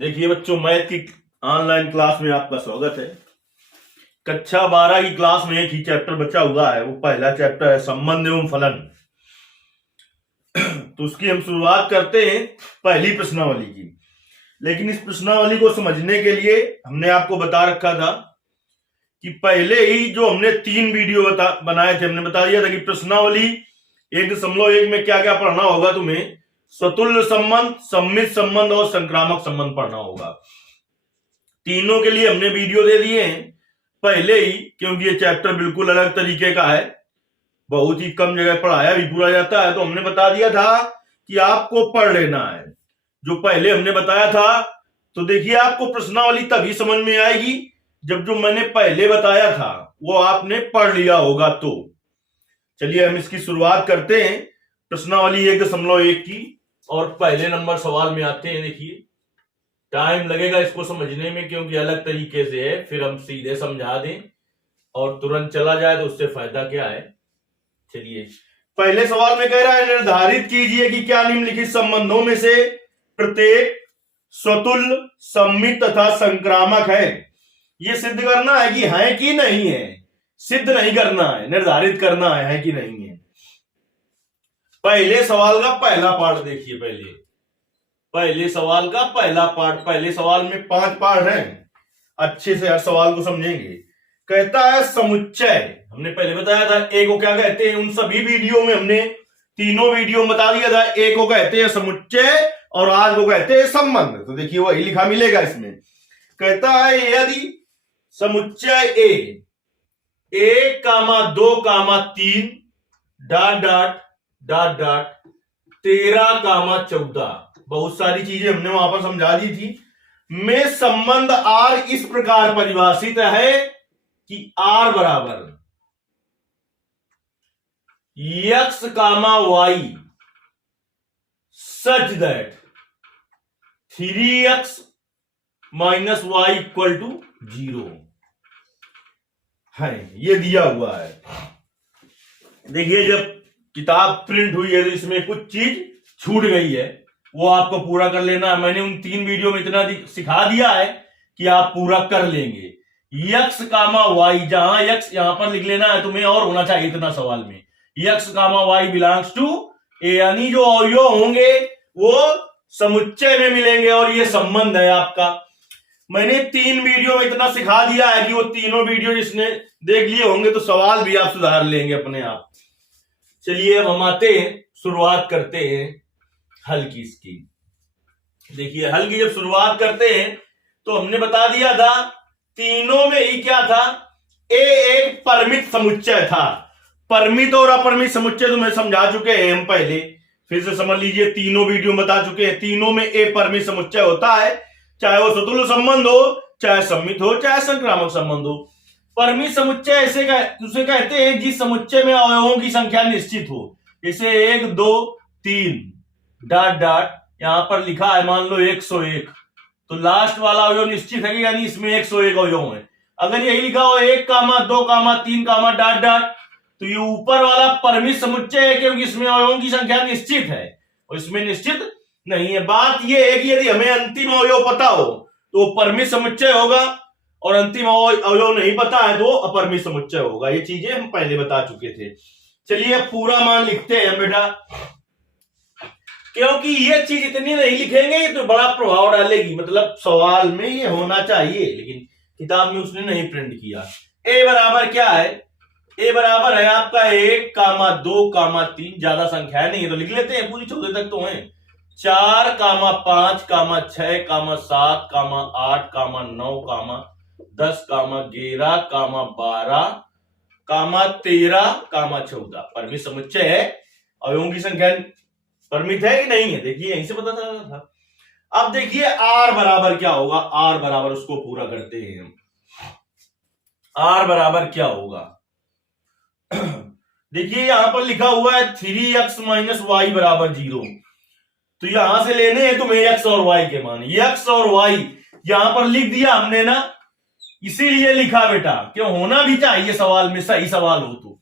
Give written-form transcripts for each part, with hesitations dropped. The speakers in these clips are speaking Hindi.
देखिए बच्चों, मैथ की ऑनलाइन क्लास में आपका स्वागत है। कक्षा 12 की क्लास में एक ही चैप्टर बचा हुआ है, वो पहला चैप्टर है संबंध एवं फलन। तो उसकी हम शुरुआत करते हैं पहली प्रश्नावली की। लेकिन इस प्रश्नावली को समझने के लिए हमने आपको बता रखा था कि पहले ही जो हमने 3 वीडियो बनाए थे, हमने बता दिया था कि प्रश्नावली 1.1 में क्या क्या पढ़ना होगा तुम्हें। स्वतुल्य संबंध, सम्मित संबंध और संक्रामक संबंध पढ़ना होगा। तीनों के लिए हमने वीडियो दे दिए हैं पहले ही, क्योंकि ये चैप्टर बिल्कुल अलग तरीके का है, बहुत ही कम जगह पढ़ाया भी पूरा जाता है। तो हमने बता दिया था कि आपको पढ़ लेना है जो पहले हमने बताया था। तो देखिए, आपको प्रश्नावली तभी समझ में आएगी जब जो मैंने पहले बताया था वो आपने पढ़ लिया होगा। तो चलिए हम इसकी शुरुआत करते हैं प्रश्नावली 1.1 की और पहले नंबर सवाल में आते हैं। देखिए, टाइम लगेगा इसको समझने में क्योंकि अलग तरीके से है, फिर हम सीधे समझा दें और तुरंत चला जाए तो उससे फायदा क्या है। चलिए, पहले सवाल में कह रहा है निर्धारित कीजिए कि क्या निम्नलिखित संबंधों में से प्रत्येक स्वतुल्य, सम्मित तथा संक्रामक है। यह सिद्ध करना है कि है कि नहीं है, सिद्ध नहीं करना है, निर्धारित करना है कि नहीं है। पहले सवाल का पहला पार्ट देखिए। पहले सवाल का पहला पार्ट, पहले सवाल में 5 पार्ट हैं, अच्छे से हर सवाल को समझेंगे। कहता है समुच्चय। हमने पहले बताया था ए को क्या कहते हैं, उन सभी वीडियो में हमने तीनों वीडियो में बता दिया था। ए को कहते हैं समुच्चय और आज को कहते हैं संबंध। तो देखिए वही लिखा मिलेगा इसमें। कहता है यदि समुच्चय ए 1,2,3 डॉट डॉट डॉट डॉट 13,14, बहुत सारी चीजें हमने वहां पर समझा दी थी, में संबंध आर इस प्रकार परिभाषित है कि आर बराबर x, y such that 3x minus y equal to 0 है। ये दिया हुआ है। देखिए, जब किताब प्रिंट हुई है तो इसमें कुछ चीज छूट गई है, वो आपको पूरा कर लेना है। मैंने उन 3 वीडियो में इतना सिखा दिया है कि आप पूरा कर लेंगे। x, y, जहां x यहां पर लिख लेना है तुम्हें, और होना चाहिए इतना सवाल में। x, y बिलोंग्स टू ए, यानी जो अवयव होंगे वो समुच्चय में मिलेंगे और ये संबंध है आपका। मैंने 3 वीडियो में इतना सिखा दिया है कि वो तीनों वीडियो जिसने देख लिए होंगे तो सवाल भी आप सुधार लेंगे अपने आप। चलिए अब हम आते हैं, शुरुआत करते हैं हल की इसकी। देखिए, हल की जब शुरुआत करते हैं तो हमने बता दिया था तीनों में ही क्या था, ए एक परिमित समुच्चय था। परिमित और अपरिमित समुच्चय तो मैं समझा चुके हैं हम पहले, फिर से समझ लीजिए, तीनों वीडियो बता चुके हैं। तीनों में ए परिमित समुच्चय होता है, चाहे वो स्वतुल्य संबंध हो, चाहे सम्मित हो, चाहे संक्रामक संबंध हो। परिमित समुच्चय ऐसे उसे कहते हैं जिस समुच्चय में अवयवों की संख्या निश्चित हो। जैसे 1, 2, 3 डॉट डॉट यहां पर लिखा है, मान लो 101, तो लास्ट वाला अवयव निश्चित है, यानी इसमें 101 अवयव है। अगर यही लिखा हो 1, 2, 3 डॉट डॉट, तो ये ऊपर वाला परिमित समुच्चय है क्योंकि इसमें अवयवों की संख्या निश्चित है और इसमें निश्चित नहीं है। बात यह है कि यदि हमें अंतिम अवयव पता हो तो परिमित समुच्चय होगा और अंतिम अवयव नहीं पता है तो अपरिमित समुच्चय होगा। ये चीजें हम पहले बता चुके थे। चलिए पूरा मान लिखते हैं बेटा, क्योंकि ये चीज इतनी नहीं लिखेंगे तो बड़ा प्रभाव डालेगी, मतलब सवाल में ये होना चाहिए, लेकिन किताब में उसने नहीं प्रिंट किया। ए बराबर क्या है, ए बराबर है आपका 1, 2, 3, ज्यादा संख्या नहीं है तो लिख लेते हैं, पूरी 14 तक तो है। 4, 5, 6, 7, 8, 9, 10, 11, 12, 13, 14 परिमित समुच्चय है। अवयवों की संख्या परिमित है कि नहीं है, देखिए यहीं से पता चला था। अब देखिए आर बराबर क्या होगा, आर बराबर उसको पूरा करते हैं हम। आर बराबर क्या होगा, देखिए यहां पर लिखा हुआ है 3x माइनस वाई बराबर 0, तो यहां से लेने हैं तुम्हें x और y के मान। x और y यहां पर लिख दिया हमने ना, इसीलिए लिखा बेटा, क्यों होना भी चाहिए सवाल में, सही सवाल हो तो।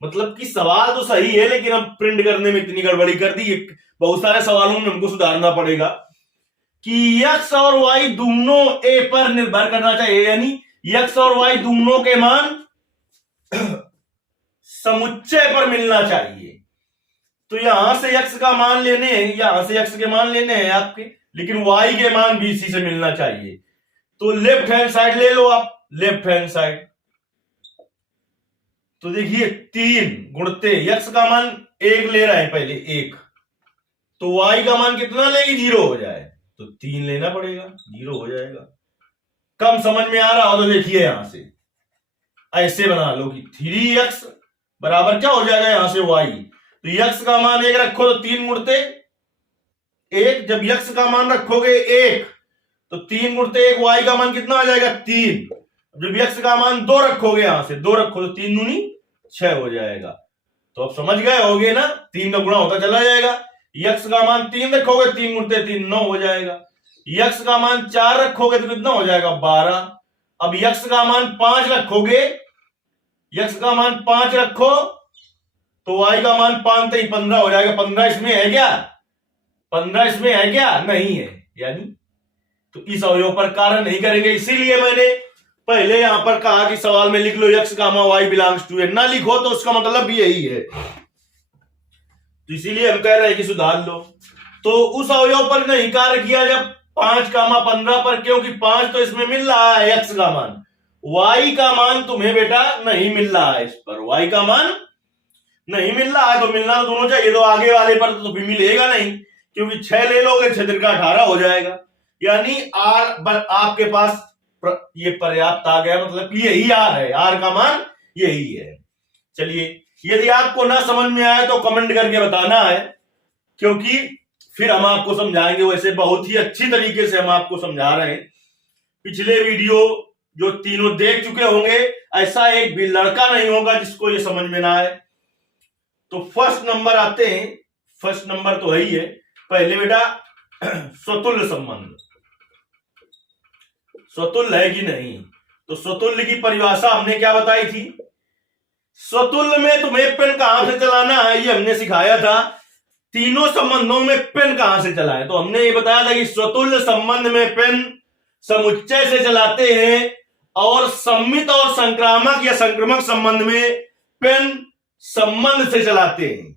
मतलब कि सवाल तो सही है लेकिन अब प्रिंट करने में इतनी गड़बड़ी कर दी, बहुत सारे सवालों में हमको सुधारना पड़ेगा। कि x और y दोनों a पर निर्भर करना चाहिए, यानी x और y दोनों के मान समुच्चय पर मिलना चाहिए। तो यहां से x का मान लेने हैं, यहां से x के मान लेने हैं आपके, लेकिन y के मान भी इसी से मिलना चाहिए। तो लेफ्ट हैंड साइड ले लो आप, लेफ्ट हैंड साइड। तो देखिए 3 गुणते x का मान 1 ले रहा है पहले 1, तो y का मान कितना लेगी, 0 हो जाए, तो 3 लेना पड़ेगा, 0 हो जाएगा। कम समझ में आ रहा हो तो देखिए यहां से ऐसे बना लो कि 3x बराबर क्या हो जाएगा यहां से y, तो x का मान 1 रखो तो 3 गुणते 1, जब x का मान रखोगे 1 तो 3 गुणते 1, y का मान कितना आ जाएगा 3, जब x का मान 2 रखोगे, यहां से 2 रखो तो 3 दूनी 6 हो जाएगा। तो अब समझ गए होगे ना, 3 का गुणा होता चला जाएगा। x का मान 3 रखोगे, 3 गुणते 3 9 हो जाएगा। x का मान 4 रखोगे तो कितना हो जाएगा 12। अब x का मान 5 रखोगे, x का मान 5 रखो तो y का मान 5 तो 15 हो जाएगा। 15 इसमें है क्या, 15 इसमें है क्या, नहीं है, यानी तो इस अवयव पर कार्य नहीं करेंगे। इसीलिए मैंने पहले यहां पर कहा कि सवाल में लिख लो x, y बिलोंग्स टू ए, ना लिखो तो उसका मतलब भी यही है। तो इसीलिए हम कह रहे हैं कि सुधार लो। तो उस अवयव पर नहीं कार्य किया जब 5, 15 पर, क्योंकि 5 तो इसमें मिल रहा है x का मान, y का मान तुम्हें बेटा नहीं मिल रहा है, इस पर y का मान नहीं मिल रहा है, तो मिलना तो दोनों चाहिए, तो आगे वाले पर तो भी मिलेगा नहीं, क्योंकि 6 ले लोगे 6 3 का 18 हो जाएगा, यानी r आपके पास ये पर्याप्त आ गया, मतलब यही r है, r का मान यही है। चलिए, यदि आपको ना समझ में आए तो कमेंट करके बताना है, क्योंकि फिर हम आपको समझाएंगे। वैसे बहुत ही अच्छी तरीके से हम आपको समझा रहे हैं। पिछले वीडियो जो तीनों देख चुके होंगे, ऐसा एक भी लड़का नहीं होगा जिसको ये समझ में ना आए। तो फर्स्ट नंबर आते हैं, फर्स्ट नंबर तो है ही है। पहले बेटा स्वतुल्य संबंध, स्वतुल्य है कि नहीं, तो स्वतुल्य की परिभाषा हमने क्या बताई थी। स्वतुल्य में तुम्हें पेन कहां से चलाना है ये हमने सिखाया था। तीनों संबंधों में पेन कहां से चलाएं, तो हमने ये बताया था कि स्वतुल्य संबंध में पेन समुच्चय से चलाते हैं, और सम्मित और संक्रामक या संक्रमक संबंध में पेन संबंध से चलाते हैं।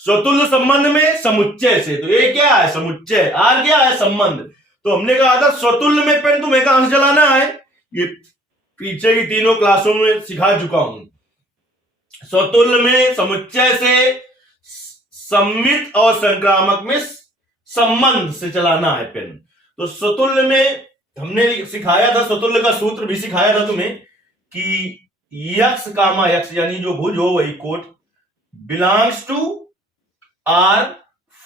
स्वतुल्य संबंध में समुच्चय से, तो ये क्या है समुच्चय, आर क्या है संबंध। तो हमने कहा था स्वतुल्य में पेन तुम्हें कहां से चलाना है, ये पीछे की तीनों क्लासों में सिखा चुका हूं। स्वतुल्य में समुच्चय से, सम्मित और संक्रामक में संबंध से चलाना है पेन। तो स्वतुल्य में हमने सिखाया था, स्वतुल्य का सूत्र भी सिखाया था तुम्हें कि x, x यानी जो भुज हो वही कोट, belongs to r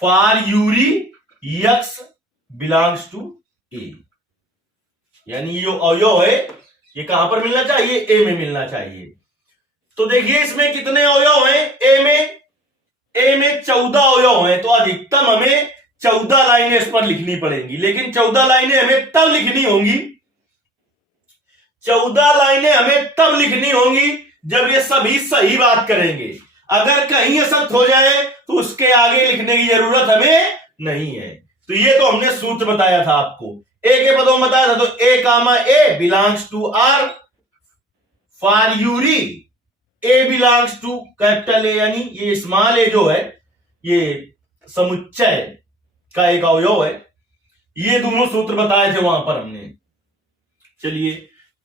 for every x belongs to a, यानी जो अवयव है ये कहां पर मिलना चाहिए, a में मिलना चाहिए। तो देखिए इसमें कितने अवयव हैं, a में 14 अवयव हैं, तो अधिकतम हमें 14 लाइनें इस पर लिखनी पड़ेंगी। लेकिन 14 लाइनें हमें तब लिखनी होंगी, 14 लाइनें हमें तब लिखनी होंगी जब ये सभी सही बात करेंगे। अगर कहीं असत्य हो जाए तो उसके आगे लिखने की जरूरत हमें नहीं है। तो ये तो हमने सूत्र बताया था आपको, ए के पदों में बताया था। तो a, belongs to r for every, A belongs to capital A, यानी ये स्मॉल ए जो है ये समुच्चय का एक अवयव है। ये दोनों सूत्र बताए थे वहां पर हमने। चलिए,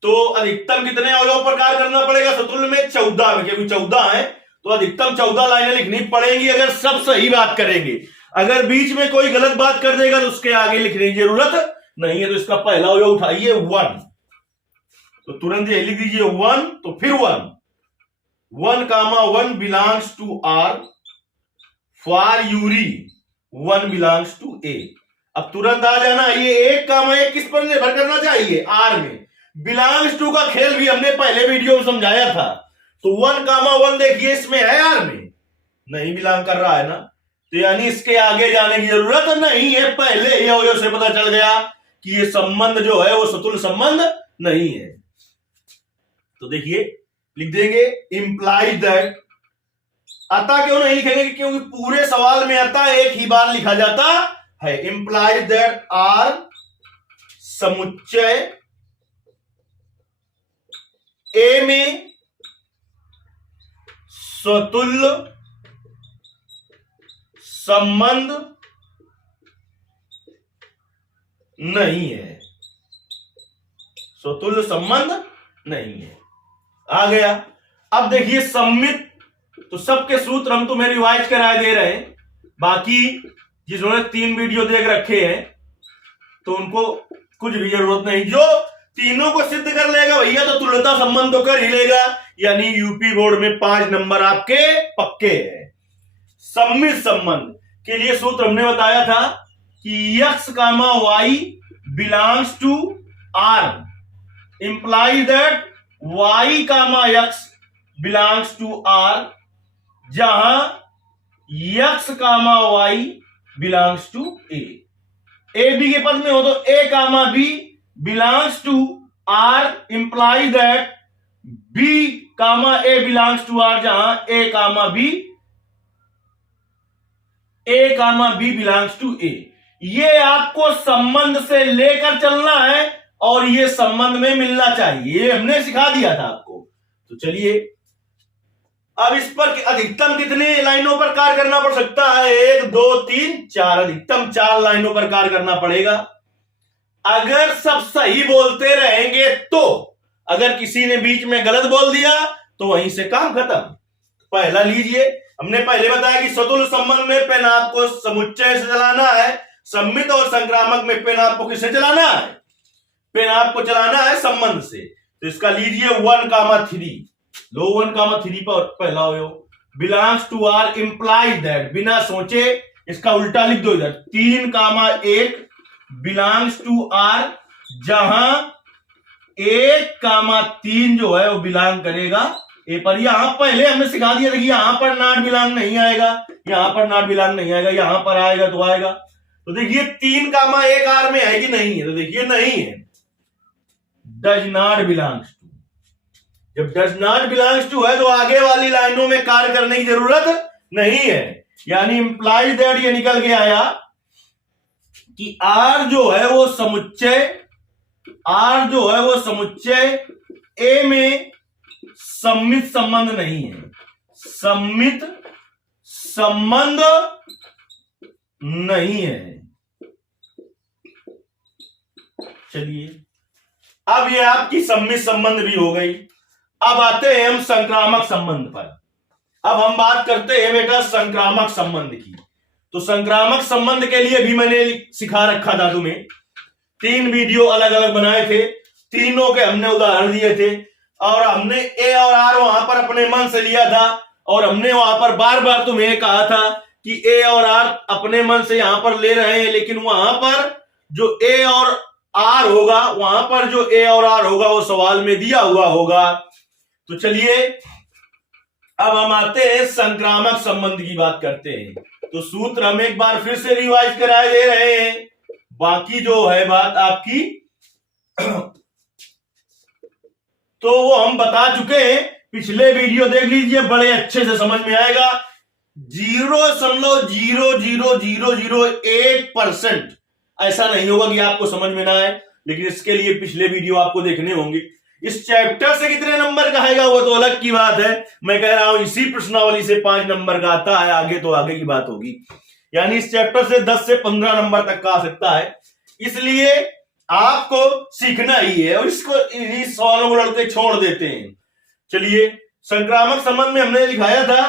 तो अधिकतम कितने अवयव पर कार्य करना पड़ेगा, स्वतुल्य में 14 में, क्योंकि 14 है तो अधिकतम 14 लाइनें लिखनी पड़ेंगी अगर सब सही बात करेंगे। अगर बीच में कोई गलत बात कर देगा तो उसके आगे लिखने की जरूरत नहीं है। तो इसका पहला अवयव उठाइए 1, तो तुरंत ये लिख दीजिए 1, तो फिर 1, 1, belongs to r for every 1 belongs to a। अब तुरंत आ जाना, ये 1, किस पर निर्भर करना चाहिए, r में। बिलोंग्स टू का खेल भी हमने पहले वीडियो में समझाया था। तो 1, देखिए इसमें है, r में नहीं बिलोंग कर रहा है ना, तो यानी इसके आगे जाने की जरूरत नहीं है। पहले ही अवयव से पता चल गया कि ये संबंध जो है वो स्वतुल्य संबंध नहीं है। तो देखिए लिख देंगे इंप्लाइज दैट, अतः क्यों नहीं लिखेंगे, क्योंकि पूरे सवाल में अतः एक ही बार लिखा जाता है। इंप्लाइज दैट r समुच्चय ए में स्वतुल्य संबंध नहीं है, स्वतुल्य संबंध नहीं है। आ गया। अब देखिए सम्मित, तो सबके सूत्र हम तुम्हें रिवाइज करा दे रहे हैं, बाकी जिन्होंने 3 वीडियो देख रखे हैं तो उनको कुछ भी जरूरत नहीं। जो तीनों को सिद्ध कर लेगा भैया तो तुल्यता संबंध तो कर ही लेगा, यानी यूपी बोर्ड में 5 नंबर आपके पक्के हैं। सम्मित संबंध के लिए सूत्र हमने बताया था कि x, y belongs to r implies that y, x belongs to r, जहां x, y belongs to a b के पद में हो तो a, b belongs to r implies that b, a belongs to r, जहां a, b belongs to a। ये आपको संबंध से लेकर चलना है और ये संबंध में मिलना चाहिए, ये हमने सिखा दिया था आपको। तो चलिए अब इस पर अधिकतम कितने लाइनों पर कार्य करना पड़ सकता है? 1, 2, 3, 4, अधिकतम 4 लाइनों पर कार्य करना पड़ेगा। अगर सब सही बोलते रहेंगे तो, अगर किसी ने बीच में गलत बोल दिया तो वहीं से काम खत्म। पहला लीजिए, हमने पहले बताया कि स्वतुल्य संबंध में पेन आपको समुच्चय से चलाना है, सम्मित और संक्रामक में पेन आपको किससे चलाना है? पेन आपको चलाना है संबंध से। तो इसका लीजिए 1, 3, लो 1, 3 पर पहला हो belongs to R implies that, बिना सोचे इसका उल्टा लिख दो इधर, 3, 1 बिलोंग्स टू आर, जहां 1, 3 जो है वो बिलोंग करेगा ए पर। यहां पहले हमने सिखा दिया था कि यहां पर नॉट बिलोंग नहीं आएगा, यहां पर नॉट बिलोंग नहीं आएगा, यहां पर आएगा तो आएगा। तो देखिए 3, 1 आर में है कि नहीं है? तो देखिए नहीं है, डज नॉट बिलोंग्स टू। जब डज नॉट बिलोंग्स टू है तो आगे वाली लाइनों में कार्य करने की जरूरत नहीं है, यानी इंप्लाइज दैट ये निकल के आया कि आर जो है वो समुच्चय, आर जो है वो समुच्चय ए में सम्मित संबंध नहीं है, सम्मित संबंध नहीं है। चलिए अब ये आपकी सम्मित संबंध भी हो गई। अब आते हैं हम संक्रामक संबंध पर। अब हम बात करते हैं बेटा संक्रामक संबंध की। तो संक्रामक संबंध के लिए भी मैंने सिखा रखा था तुम्हें, 3 वीडियो अलग अलग बनाए थे, तीनों के हमने उदाहरण दिए थे और हमने ए और आर वहां पर अपने मन से लिया था और हमने वहां पर बार बार तुम्हें कहा था कि ए और आर अपने मन से यहां पर ले रहे हैं, लेकिन वहां पर जो ए और आर होगा, वहां पर जो ए और आर होगा वो सवाल में दिया हुआ होगा। तो चलिए अब हम आते हैं संक्रामक संबंध की बात करते हैं। तो सूत्र हम एक बार फिर से रिवाइज कराए दे रहे हैं, बाकी जो है बात आपकी तो वो हम बता चुके हैं, पिछले वीडियो देख लीजिए, बड़े अच्छे से समझ में आएगा। 0.00001% ऐसा नहीं होगा कि आपको समझ में ना आए, लेकिन इसके लिए पिछले वीडियो आपको देखने होंगे। इस चैप्टर से कितने नंबर का आएगा वो तो अलग की बात है, मैं कह रहा हूं इसी प्रश्नावली से 5 नंबर का आता है, आगे तो आगे की बात होगी। यानी इस चैप्टर से 10 से 15 नंबर तक का आ सकता है, इसलिए आपको सीखना ही है और इसको इन्हीं सवालों को लड़के छोड़ देते हैं। चलिए संक्रामक संबंध में हमने दिखाया था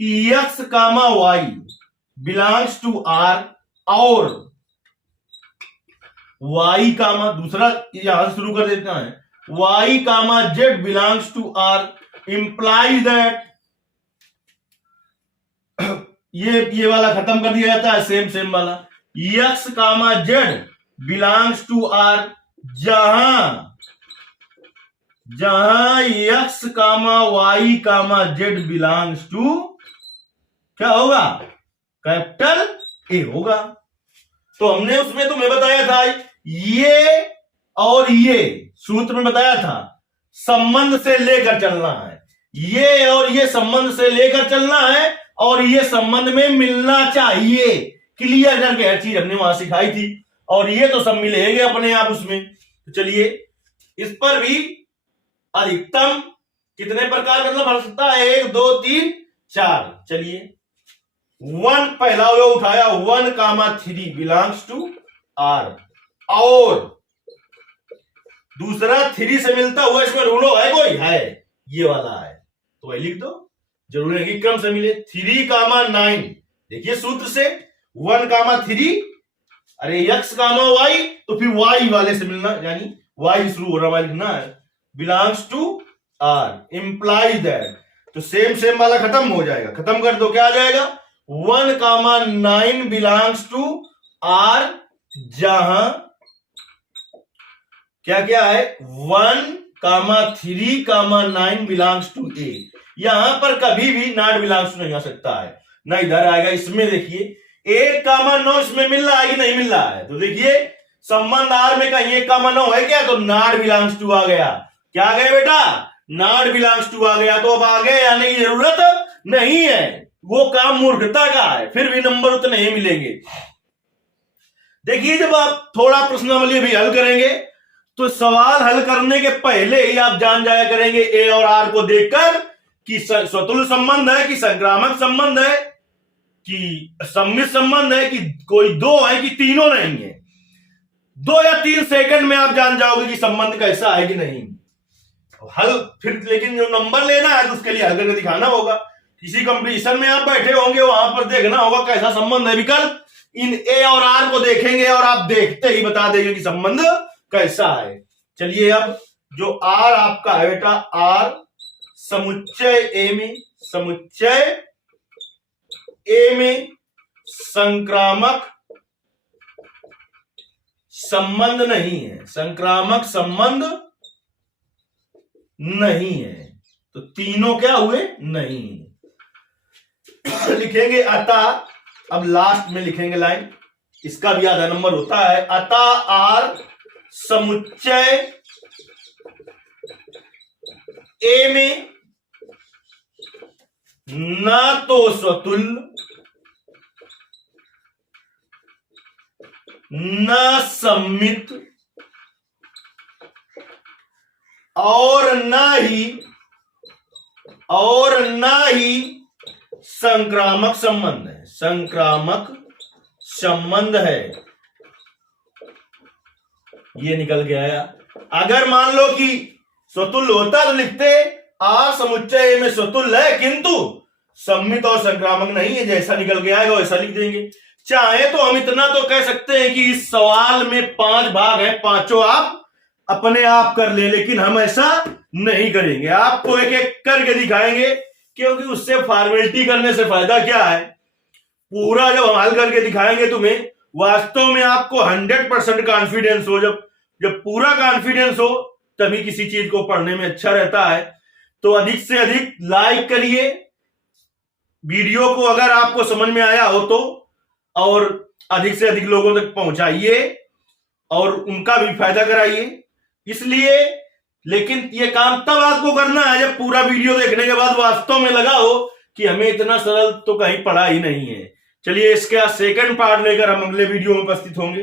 कि x, y belongs to r और y, दूसरा यहां से शुरू कर देता है, y, z belongs to r implies that, ये वाला खत्म कर दिया जाता है, सेम वाला, x, z belongs to r, जहां x, y, z belongs to क्या होगा? कैपिटल ए होगा। तो हमने उसमें तुम्हें बताया था ये और ये सूत्र में बताया था संबंध से लेकर चलना है, ये और ये संबंध से लेकर चलना है और ये संबंध में मिलना चाहिए। क्लियर करके हर चीज हमने वहां सिखाई थी। और ये तो सब मिलेंगे अपने आप उसमें। तो चलिए इस पर भी अधिकतम कितने प्रकार का मतलब भर सकता है, 1 2 3 4। चलिए 1 पहला वो उठाया, 1,3 बिलोंग्स टू आर, और दूसरा 3 से मिलता हुआ इसमें रूलो है कोई है, ये वाला है, तो वही लिख दो, जरूरी है कि क्रम से मिले। 3,9 देखिए सूत्र से 1,3, अरे x,y तो फिर y वाले से मिलना, यानी y शुरू हो रहा है लिखना है, belongs to R implies that, तो सेम सेम वाला खत्म हो जाएगा, खत्म कर दो, क्या आ जाएगा 1,9 बिलोंग्स टू आर, जहां क्या क्या है 1,3,9 बिलोंग्स टू ए। यहां पर कभी भी नॉट बिलोंग्स टू नहीं आ सकता है, ना इधर आएगा। इसमें देखिए 1,9 इसमें मिल रहा है कि नहीं मिल रहा है, तो देखिए संबंध आर में कहीं 1,9 है क्या, तो नॉट बिलोंग्स टू आ गया, क्या आ गया बेटा, नॉट बिलोंग्स टू आ गया। तो अब आगे आने की जरूरत नहीं है, वो काम मूर्खता का है, फिर भी नंबर उतने ही मिलेंगे। देखिए जब आप थोड़ा प्रश्नावली भी हल करेंगे तो सवाल हल करने के पहले ही आप जान जाया करेंगे ए और आर को देखकर कि स्वतुल्य संबंध है कि संक्रामक संबंध है कि सम्मित संबंध है कि कोई दो है कि तीनों नहीं है। 2 या 3 सेकंड में आप जान जाओगे कि संबंध कैसा है कि नहीं। हल फिर लेकिन जो नंबर लेना है तो उसके लिए हल करके दिखाना होगा। किसी कंपटीशन में आप बैठे होंगे, वहां पर देखना होगा कैसा संबंध है, विकल्प इन ए और आर को देखेंगे और आप देखते ही बता देंगे कि संबंध कैसा है। चलिए अब जो आर आपका है बेटा, आर समुच्चय ए में, समुच्चय ए में संक्रामक संबंध नहीं है, संक्रामक संबंध नहीं है, तो तीनों क्या हुए नहीं। लिखेंगे अतः, अब लास्ट में लिखेंगे लाइन, इसका भी आधा नंबर होता है, अतः आर समुच्चय ए में न तो स्वतुल्य न सम्मित और न ही संक्रामक संबंध है, संक्रामक संबंध है, ये निकल के आया। अगर मान लो कि स्वतुल्य होता तो लिखते आर समुच्चय में स्वतुल्य है किंतु सम्मित और संक्रामक नहीं है, जैसा निकल के आएगा वैसा लिख देंगे। चाहे तो हम इतना तो कह सकते हैं कि इस सवाल में 5 भाग हैं, पांचों आप अपने आप कर ले, लेकिन हम ऐसा नहीं करेंगे, आपको एक एक करके दिखाएंगे, क्योंकि उससे फॉर्मेलिटी करने से फायदा क्या है। पूरा जब हम हल करके दिखाएंगे तुम्हें, वास्तव में आपको 100% कॉन्फिडेंस हो, जब पूरा कॉन्फिडेंस हो तभी किसी चीज को पढ़ने में अच्छा रहता है। तो अधिक से अधिक लाइक करिए वीडियो को अगर आपको समझ में आया हो तो, और अधिक से अधिक लोगों तक पहुंचाइए और उनका भी फायदा कराइए। इसलिए लेकिन ये काम तब आपको करना है जब पूरा वीडियो देखने के बाद वास्तव में लगा हो कि हमें इतना सरल तो कहीं पढ़ा ही नहीं है। चलिए इसका सेकंड पार्ट लेकर हम अगले वीडियो में उपस्थित होंगे।